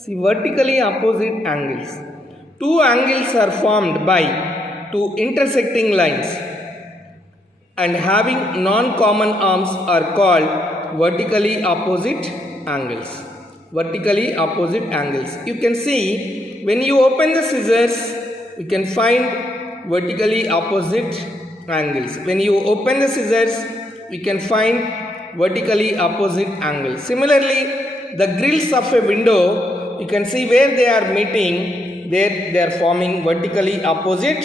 See, vertically opposite angles. Two angles are formed by two intersecting lines and having non-common arms are called vertically opposite angles. Vertically opposite angles. You can see when you open the scissors, you can find vertically opposite angles. When you open the scissors, we can find vertically opposite angles. Similarly, the grills of a window, you can see where they are meeting, there they are forming vertically opposite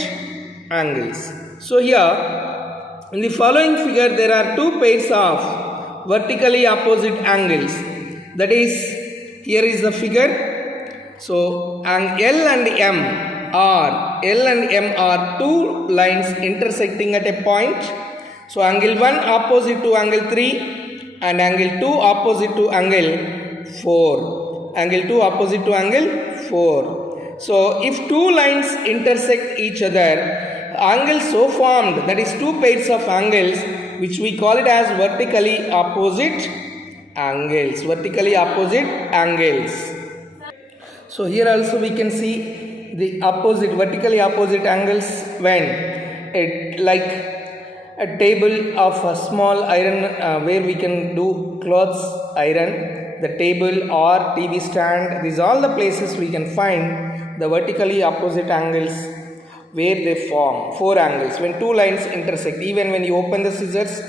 angles. So here, in the following figure, there are two pairs of vertically opposite angles. That is, here is the figure. So, L and M are two lines intersecting at a point. So, angle 1 opposite to angle 3 and angle 2 opposite to angle 4. Angle 2 opposite to angle 4. So, if two lines intersect each other, angles so formed, that is two pairs of angles, which we call it as vertically opposite angles. Vertically opposite angles. So, here also we can see the opposite, vertically opposite angles when it like a table of a small iron where we can do clothes iron, the table or TV stand, these all the places we can find the vertically opposite angles where they form four angles when two lines intersect. Even when you open the scissors,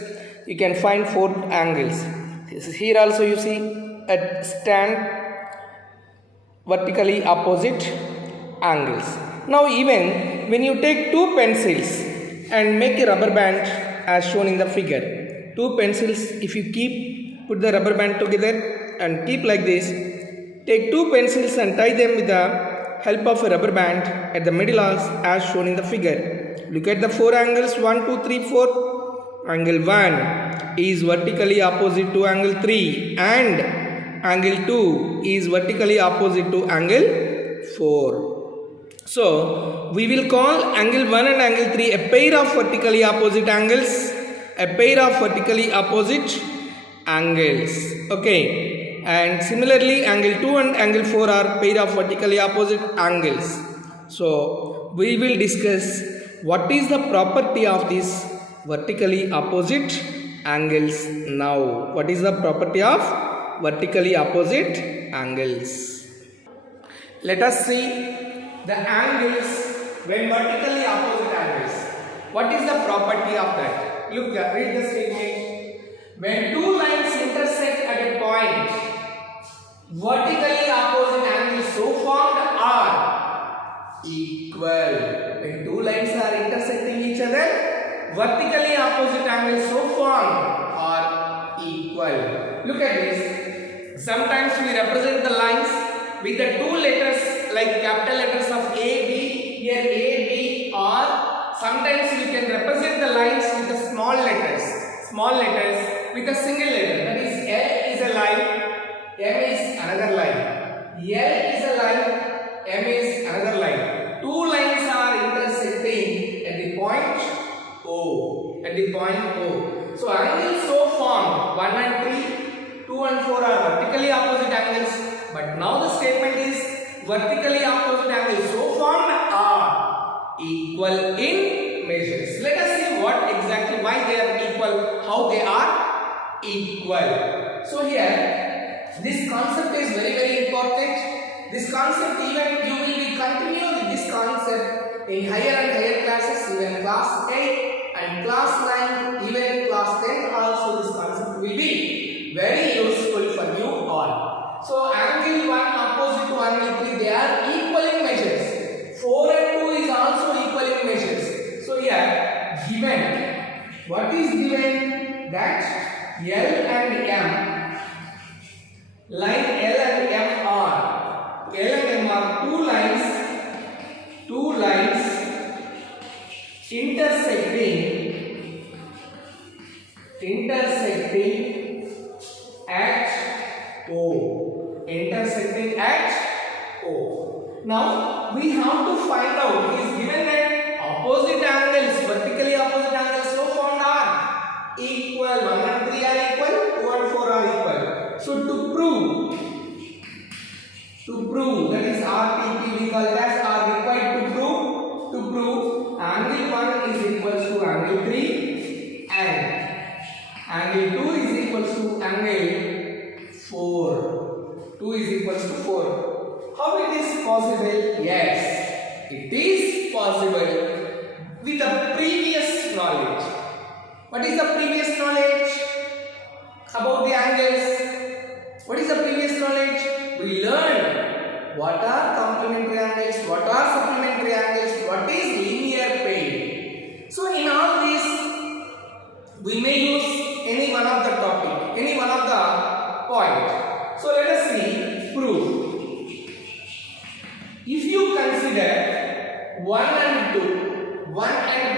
you can find four angles. Here also you see a stand, vertically opposite angles. Now even when you take two pencils and make a rubber band as shown in the figure, two pencils, if you put the rubber band together and keep like this, take two pencils and tie them with the help of a rubber band at the middle as shown in the figure. Look at the four angles, 1, 2, 3, 4. Angle 1 is vertically opposite to angle 3 and angle 2 is vertically opposite to angle 4. So, we will call angle 1 and angle 3 a pair of vertically opposite angles. A pair of vertically opposite angles. Okay. And similarly, angle 2 and angle 4 are pair of vertically opposite angles. So, we will discuss what is the property of these vertically opposite angles now. What is the property of vertically opposite angles? Let us see the angles when vertically opposite angles. What is the property of that? Look, read the statement. When two lines intersect at a point, vertically opposite angles so formed are equal. When two lines are intersecting each other, vertically opposite angles so formed are equal. Look at this. Sometimes we represent the lines with the two letters like capital letters of A, B, here A, B, or sometimes we can represent the lines with the small letters with a single letter. That is, L is a line, M is another line. L is a line, M is another line. Two lines are intersecting at the point O. At the point O. So angles so formed 1 and 3, 2 and 4 are vertically opposite angles. But now the statement is vertically opposite angles so formed are equal in measures. Let us see what exactly, why they are equal, how they are equal. So here, this concept is very, very important. This concept, even you will be continuing with this concept in higher and higher classes, even class 8 and class 9, even in class 10 also this concept will be very useful for you all. So angle 1 opposite to angle 3, they are equal in measures. 4 and 2 is also equal in measures. So here, given, what is given? That L and M, line L and M are two lines intersecting at O. Intersecting at O. Now we have to find out. It is given that opposite angles, vertically opposite angles so formed are equal. 1 and 3 are equal, 2 and 4 are equal. So to prove To prove, that is RTP, we call it as are required to prove angle 1 is equals to angle 3 and angle 2 is equals to angle 4. 2 is equals to 4. How it is possible? Yes, it is possible with the previous knowledge. What is the previous knowledge about the angles? What is the previous knowledge? We learned what are complementary angles, what are supplementary angles, what is linear pair. So in all this, we may use any one of the topic, any one of the point. So let us see proof. If you consider 1 and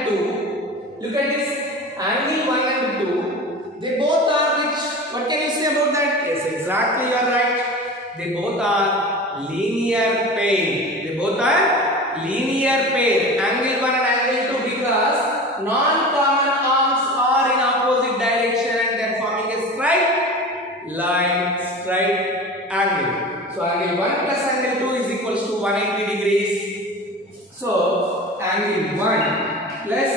2, look at this angle 1 and 2, they both are which? What can you say about that? Yes, exactly, you are right. They both are linear pair. They both are linear pair. Angle 1 and angle 2 because non-common arms are in opposite direction and they are forming a straight line, straight angle. So angle 1 plus angle 2 is equals to 180 degrees. So angle 1 plus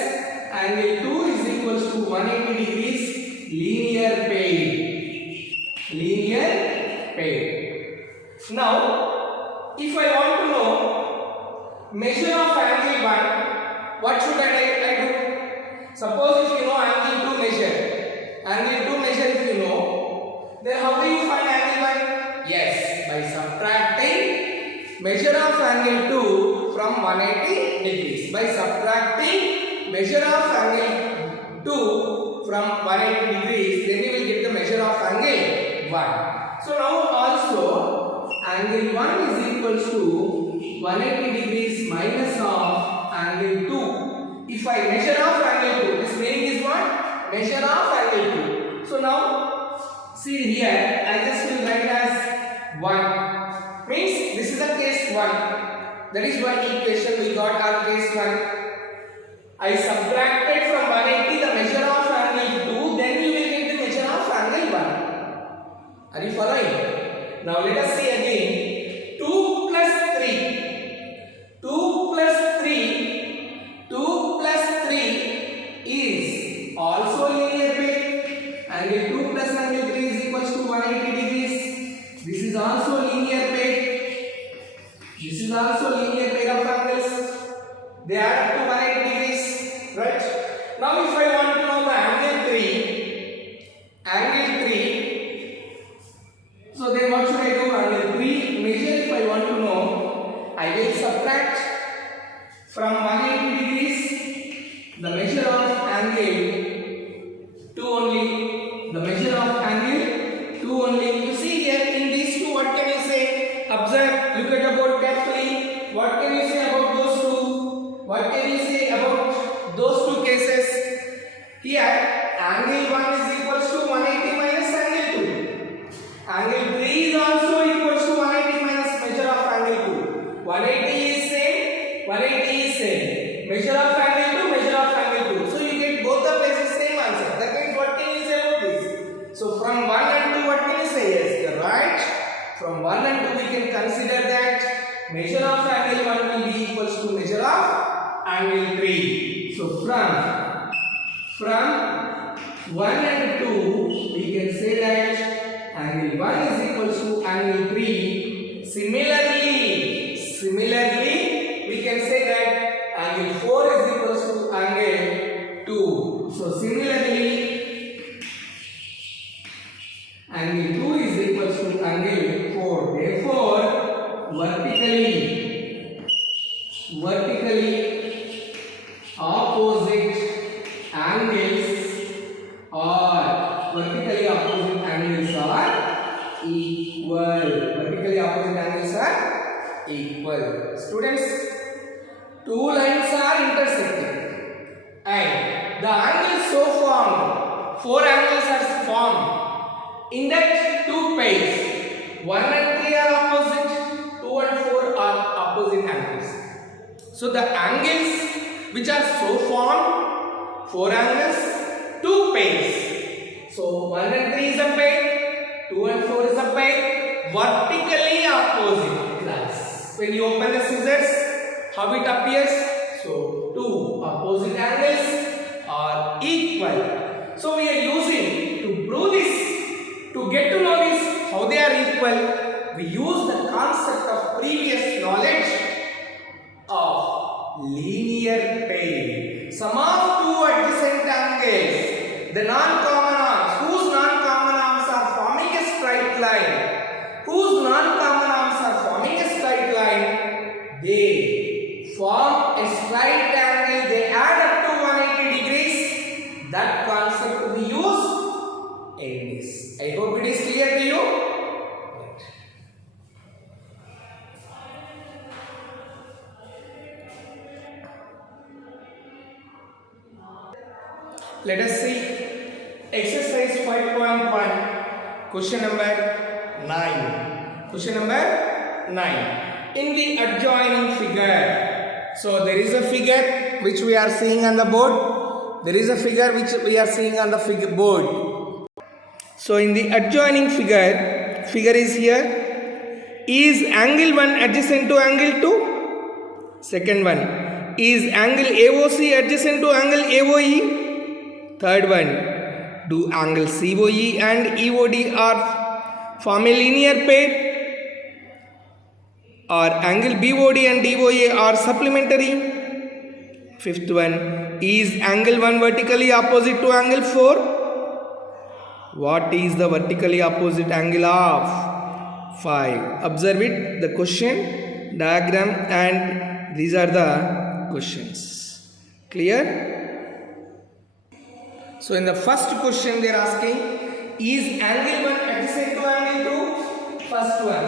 angle 2 is equals to 180 degrees, linear pair. Linear pair. Now, if I want to know measure of angle 1, what should I do? Suppose if you know angle 2 measure if you know, then how do you find angle 1? Yes, by subtracting measure of angle 2 from 180 degrees. By subtracting measure of angle 2 from 180 degrees, then you will get the measure of angle 1. So now also angle 1 is equals to 180 degrees minus of angle 2. If I measure off angle 2, this meaning is what? Measure off angle 2. So now see here, I just will write as 1. Means this is a case 1. That is one equation we got our case 1. I subtracted from 180 the measure of angle 2, then you will get the measure of angle 1. Are you following? Now let us see again. 2 plus 3. 2 plus 3. 2 plus 3 is also linear pair. Angle 2 plus angle 3 is equals to 180 degrees. This is also linear pair. This is also linear pair of angles. They add up to 180 degrees. Right? Now if I want to know the angle 3, so then what should I do? Angle 3 measure if I want to know, I will subtract from 180 degrees the measure of angle 2 only. The measure of angle 2 only. You see here in these two, what can you say? Observe, look at the board carefully. What can you say about those two? What can you say about those two cases? Here, angle 1 is equals to 180 minus angle 2. Angle 3 is also equals to 180 minus measure of angle 2. 180 is same, 180 is same. Measure of angle 2, measure of angle 2. So you get both the places same answer. That means what can you say about this? So from 1 and 2, what can you say? Yes, you are right. From 1 and 2 we can consider that measure of angle 1 will be equals to measure of angle 3. So from 1 and 2 we can say that angle 1 is equals to angle 3. Similarly, we can say that angle 4 is equals to angle 2. So similarly, angle 2 is equals to angle 4. Therefore, vertically opposite angles are equal. Vertically opposite angles are equal. Students, two lines are intersecting and the angles so formed, 4 angles are formed. In that two pairs, 1 and 3 are opposite, 2 and 4 are opposite angles. So the angles which are so formed, 4 angles, 2 pairs. So 1 and 3 is a pair, 2 and 4 is a pair, vertically opposite. When you open the scissors, how it appears? So two opposite angles are equal. So we are using to prove this, to get to know this, how they are equal. We use the concept of previous knowledge of linear pair. Sum of two adjacent angles, the non-common arms, whose non-common arms are forming a straight line, whose non-common arms are forming a straight line, they form a straight angle, they add up to 180 degrees. That concept we use in this. I hope it is clear to you. Let us see exercise 5.1, question number 9. Question number 9. In the adjoining figure, so there is a figure which we are seeing on the board. There is a figure which we are seeing on the board. So in the adjoining figure is here. Is angle 1 adjacent to angle 2? Second one, is angle AOC adjacent to angle AOE? Third one, do angle COE and EOD are form a linear pair, or angle BOD and DOA are supplementary? Fifth one, is angle 1 vertically opposite to angle 4? What is the vertically opposite angle of 5? Observe it, the question, diagram, and these are the questions. Clear? So in the first question they are asking, is angle 1 adjacent to angle 2? First one,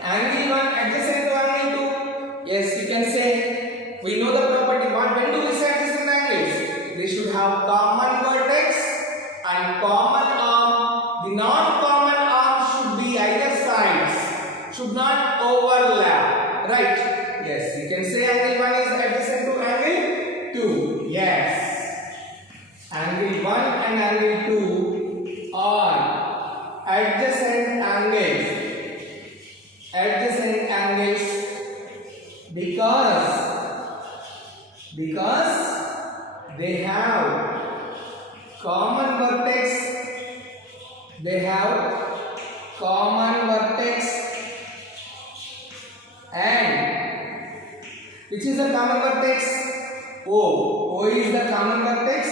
angle 1 adjacent to angle 2. Yes, you can say, we know the property. When do we say adjacent angles? They should have common vertex and common arm. The non-common arm should be either sides, should not overlap. Right? Yes, you can say angle 1 is adjacent to angle 2. Yes. Angle 1 and angle 2 are adjacent angles. Adjacent angles because they have common vertex. They have common vertex, and which is the common vertex? O. O is the common vertex.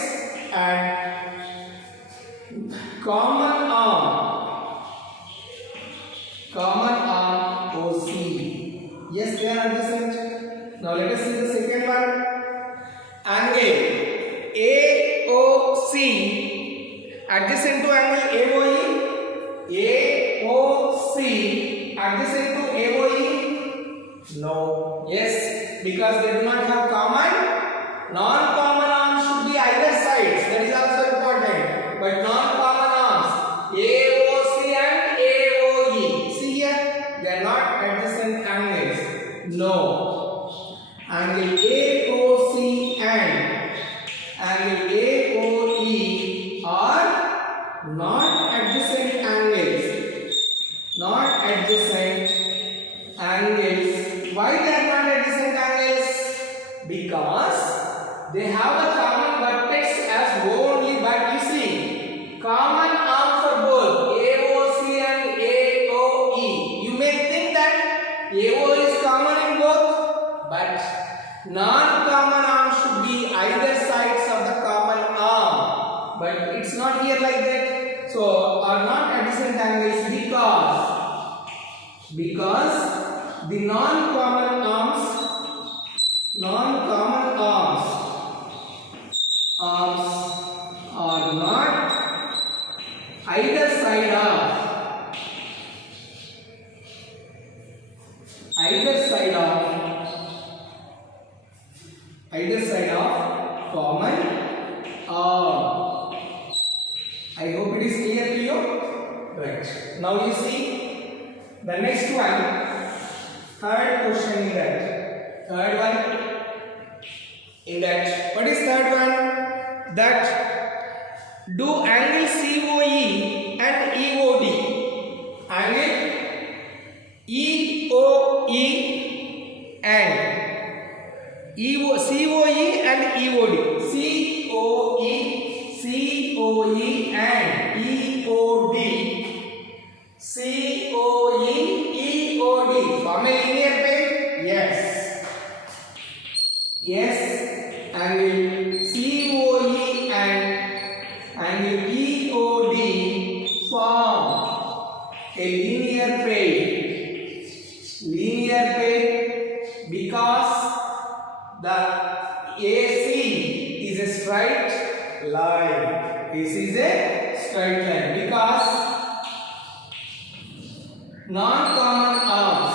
And common arm OC. Yes, they are adjacent. Now let us see the second one. Angle AOC adjacent to angle AOE. AOC adjacent to AOE. No. Yes, because they do not have common. Non-common arms should be either sides. That is also important. But non-common arms AOC and AOE. See here, they are not adjacent angles. No. Angle AOC and angle AOE are not adjacent angles. Not adjacent angles. Why they are not adjacent angles? Because they have a common vertex as O only, but you see, common arm for both AOC and AOE. You may think that AO is common in both, but non-common arm should be either sides of the common arm. But it's not here like that. So, are not adjacent angles because the non-common arms are not either side of common arm. I hope it is clear to you. Right. Now you see the next one, third question in that. Third one in that. What is third one? That do angle COE and EOD. Angle EOE and COE and EOD. COE and EOD. COE, EOD. Form a linear pair? Yes. Yes. Angle COE and angle EOD form a linear pair. Linear pair because the AC is a straight line. AC is a straight line because non-common arms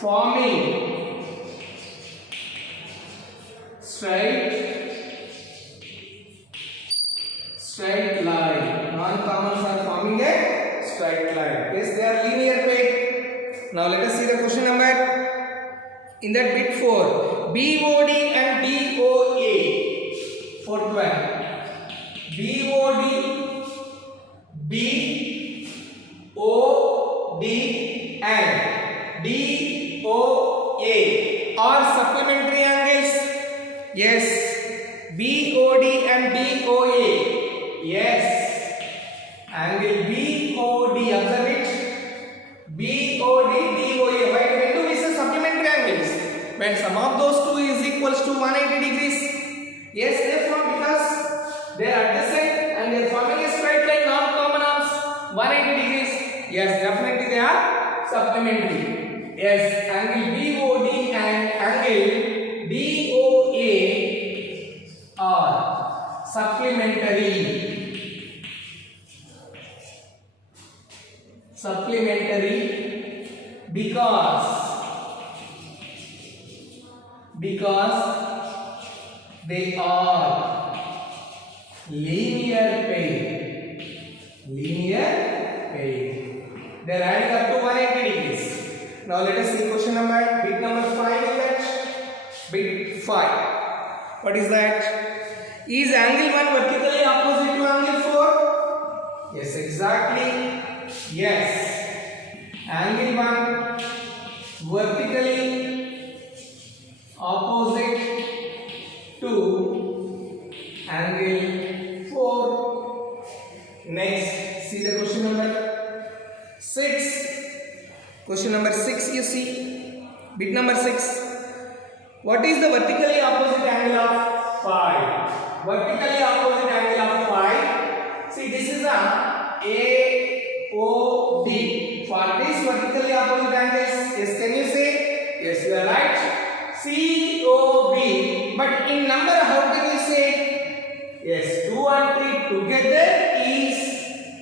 forming straight line. Non-commons are forming a straight line. Yes, they are linear pair. Now let us see the question number. In that bit 4, BOD and DOA for 12. BOD, BOD and DOA are supplementary angles. Yes. BOD and DOA. Yes. Angle BOD, observe it. BOD, DOA. Why do we do this as supplementary angles? When sum of those two is equals to 180 degrees. Yes, they form because they are adjacent and they are forming a straight line, non-common arms, 180 degrees. Yes, definitely they are supplementary. Yes, angle BOD and angle DOA are supplementary. Because they are linear pair. They are adding up to 180 degrees. Now let us see question number, bit number 5 is that. Bit 5. What is that? Is angle 1 vertically opposite to angle 4? Yes, exactly. Yes. Angle 1 vertically opposite to angle 4. Next, see the question number 6. Question number 6 you see. Bit number 6. What is the vertically opposite angle of 5? Vertically opposite angle of 5. See, this is a AOD. For this vertically opposite angles, yes, can you say? Yes, you are right. COB. But in number, how can you say? Yes, 2 and 3 together is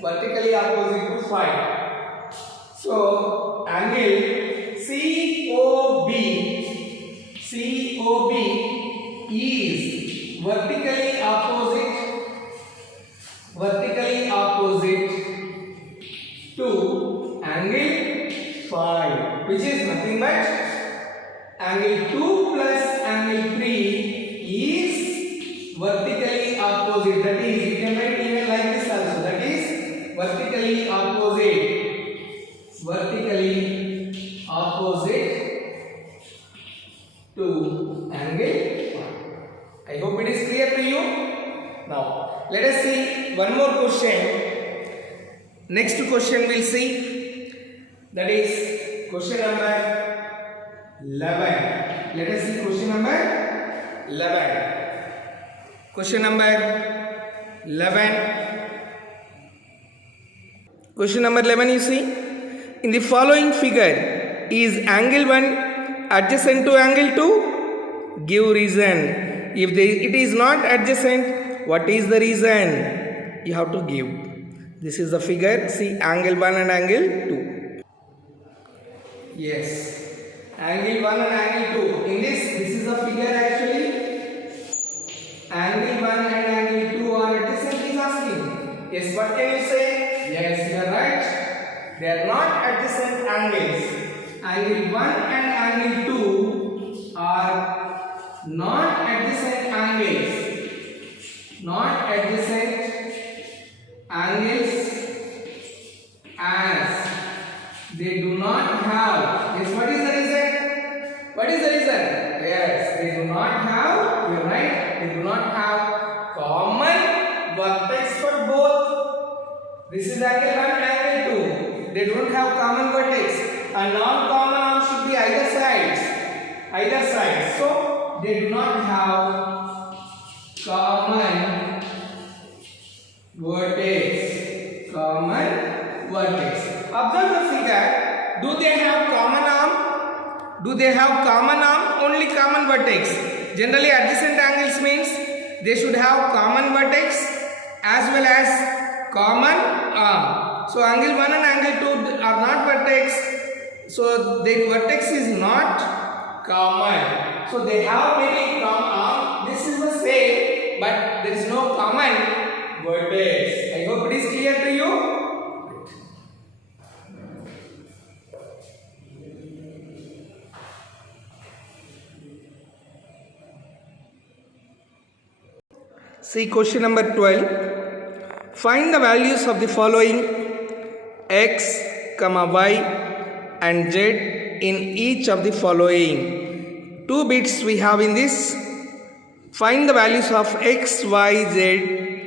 vertically opposite to 5. So, angle COB is vertically opposite to angle 5, which is nothing but angle 2 plus angle 3 is vertically opposite. That is, you can write even like this also. That is vertically opposite to angle 5. I hope it is clear to you. Now, let us see one more question. Next question we'll see. That is question number 11. Let us see question number 11. Question number 11. Question number 11 you see. In the following figure, is angle 1 adjacent to angle 2? Give reason. If it is not adjacent, what is the reason? You have to give. This is the figure. See angle 1 and angle 2. Yes. Angle 1 and angle 2. In this is the figure actually. Angle 1 and angle 2 are adjacent is asking. Yes, what can you say? Yes, you are right. They are not adjacent angles. Angle 1 and angle 2 are not adjacent angles. Not adjacent angles They do not have. Yes, what is the reason? What is the reason? Yes, they do not have. You're right. They do not have common vertex for both. This is angle 1 and angle 2. They don't have common vertex. A non-common arm should be either sides. Either sides. So they do not have common vertex. Common vertex. Observe the figure. Do they have common arm? Do they have common arm? Only common vertex. Generally adjacent angles means they should have common vertex as well as common arm. So angle 1 and angle 2 are not vertex. So the vertex is not common. So they have maybe common arm. This is the same, but there is no common vertex. I hope it is clear to you. See question number 12. Find the values of the following x, y and z in each of the following. 2 bits we have in this. Find the values of x, y, z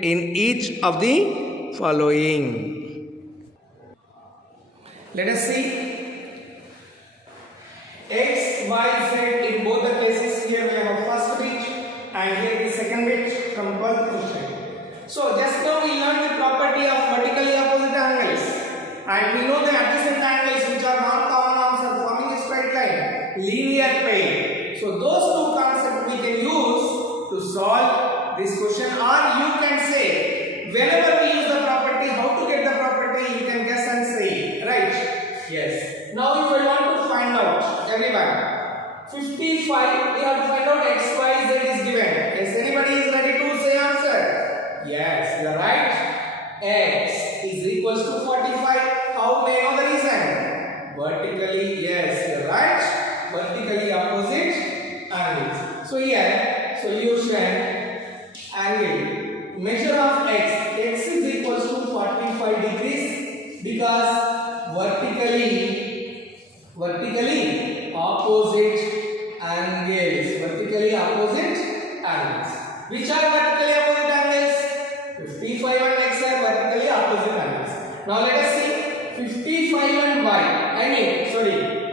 in each of the following. Let us see. X, y, z in both the cases. Here we have a first bit and here the second bit from first question. So just now we learned the property of vertically opposite angles, and we know the adjacent angles which are non-common arms are forming a straight line, linear plane. So those two concepts we can use to solve this question, or you can say whenever we use the property, how to get the property you can guess and say, right? Yes. Now if I want to find out, everyone, 55, we have to find out x, y, z is given. Is anybody is ready to say answer? Yes, you are right. X is equals to 45. How may I know the reason? Vertically, yes, you are right. Vertically opposite angles. So here, solution, angle, measure of x. X is equals to 45 degrees because vertically opposite angles. Vertically opposite angles. Which are vertically opposite angles? 55 and x are vertically opposite angles. Now let us see 55 and y.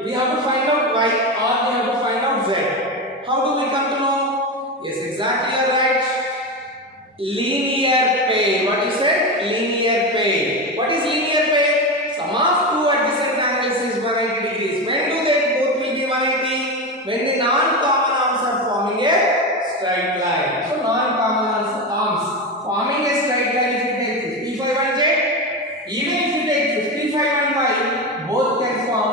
We have to find out y or we have to find out z. How do we come to know? Yes, exactly, you are right. Linear pair. What is it? Linear pair. What is linear pair? Sum of two adjacent angles is 180 degrees. When do they both will be 180? When the non-common arms are forming a straight line. So non-common arms forming a straight line, if you take 55 and z, even if you take 55 and y, both can form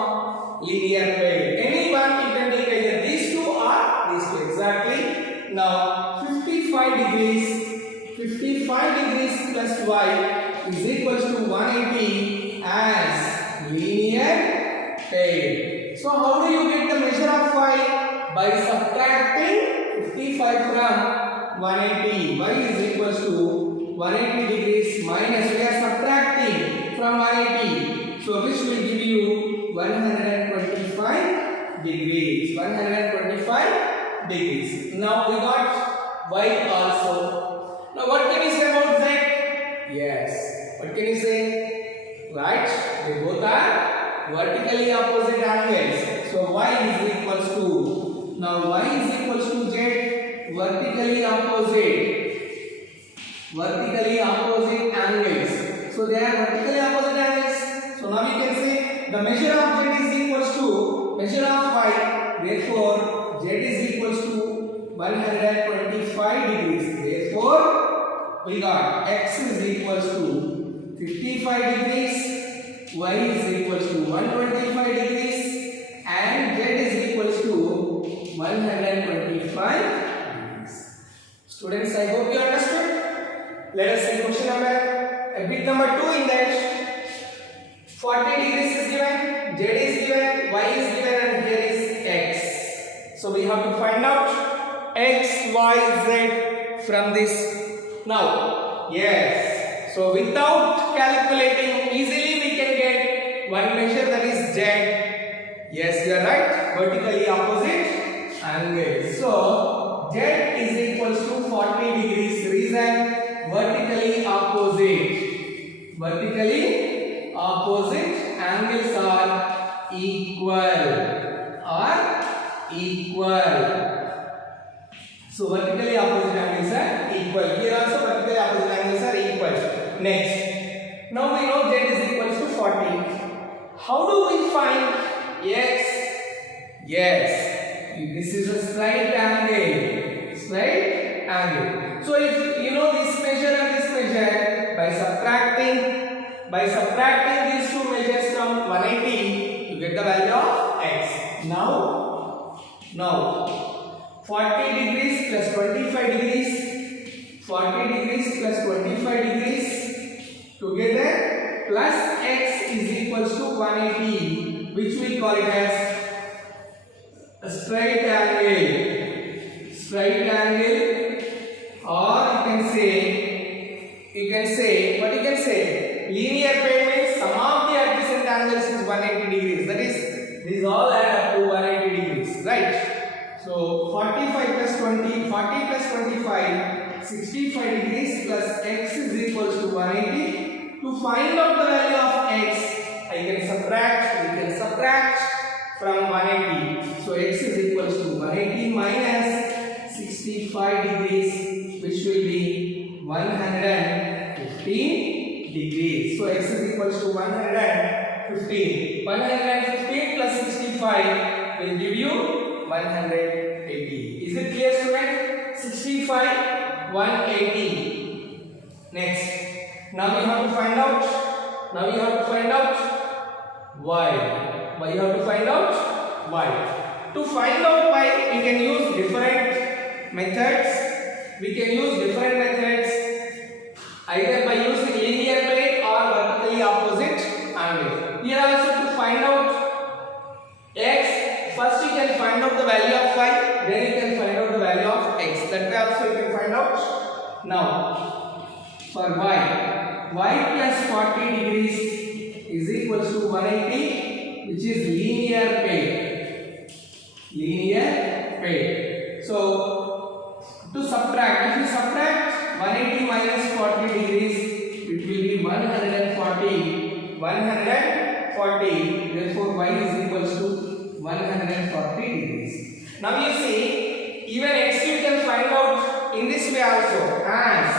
linear pair. Any one you can take either these two or these two. Exactly. Now 55 degrees plus y is equals to 180 as linear pair. So how do you get the measure of y? By subtracting 55 from 180. Y is equals to 180 degrees minus, we are subtracting from 180. So which will give you 125 degrees. 125 degrees. Now we got y also. Now what can you say about z? Yes. What can you say? Right? They both are vertically opposite angles. So y is equals to, now y is equals to z, vertically opposite angles. So they are vertically opposite angles. So now we can say the measure of z is equals to measure of y. Therefore z is equals to 125 degrees. Therefore we got x is equals to 55 degrees, y is equals to 125 degrees, and z is equals to 125 degrees. Students, I hope you understood. Let us see question number, bit number 2 in that. 40 degrees is given, z is given, y is given, and here is x. So we have to find out x, y, z from this. Now, yes, so without calculating, easily we can get one measure, that is z. vertically opposite angles. So Z is equals to 40 degrees. Reason vertically opposite. Vertically opposite angles are equal. So vertically opposite angles are equal. Here also vertically opposite angles are equal. Next, now we know Z is equals to 40. How do we find X? Yes, this is a straight angle. Straight angle. So if you know this measure and this measure, by subtracting these two measures from 180, you get the value of X. Now 40 degrees plus 25 degrees, 40 degrees plus 25 degrees together plus X is equals to 180, which we call it as a straight angle. Straight angle, or you can say linear plane means sum of the adjacent angles is 180 degrees. That is, these all add up to 180 degrees, right? So 45 plus 20, 40 plus 25, 65 degrees plus X is equals to 180. To find out the value of X, we can subtract from 180. So X is equals to 180 minus 65 degrees, which will be 115 degrees. So X is equals to 115. 115 plus 65 will give you 180. Is it clear, student? 65, 180. Next. Now we have to find out y. Why you have to find out y? To find out y, we can use different methods. Either by using linear plane or vertically opposite angle. Here also to find out x, first you can find out the value of y, then you can find out the value of x. That way also you can find out. Now for y plus 40 degrees is equals to 180, which is linear plane. So to subtract, if you subtract 180 minus 40 degrees, it will be 140. Therefore y is equals to 140 degrees. Now you see, even x you can find out in this way also, as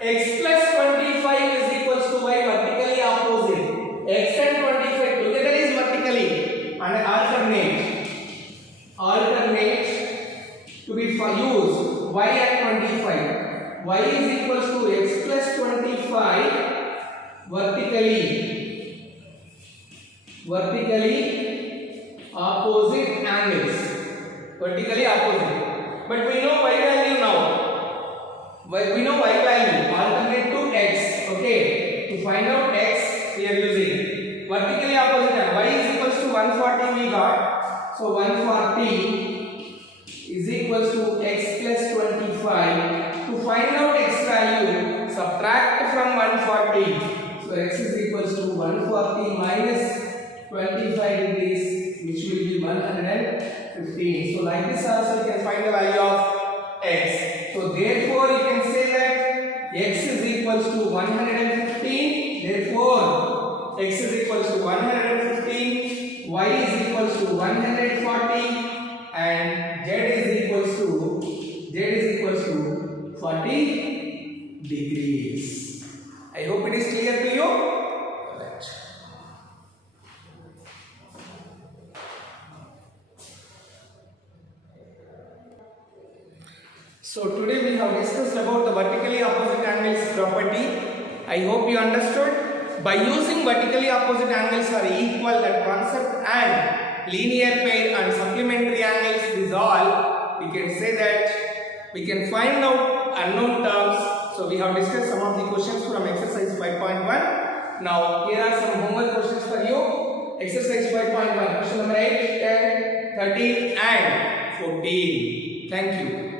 x plus 25 is equals to y vertically opposite. X and 25 together is vertically, and alternate to be used y and 25. Y is equals to x plus 25 vertically opposite angles. Vertically opposite. But we know y value now. We know y value alternate to x. Okay. To find out x, we are using vertically opposite angle. Y is equals to 140 we got. So 140 is equals to x plus 25. To find out x value, subtract from 140. So x is equals to 140 minus 25 degrees, which will be 115. So like this also you can find the value of x. So therefore you can say that x is equals to 115. Therefore x is equals to 115. Y is equals to 140, and z is equals to 40 degrees. I hope it is clear to you. Right. So today we have discussed about the vertically opposite angles property. I hope you understood. By using vertically opposite angles are equal, that concept, and linear pair and supplementary angles is all, we can say that we can find out unknown terms. So we have discussed some of the questions from exercise 5.1. Now here are some homework questions for you. Exercise 5.1, question number 8, 10, 13 and 14. Thank you.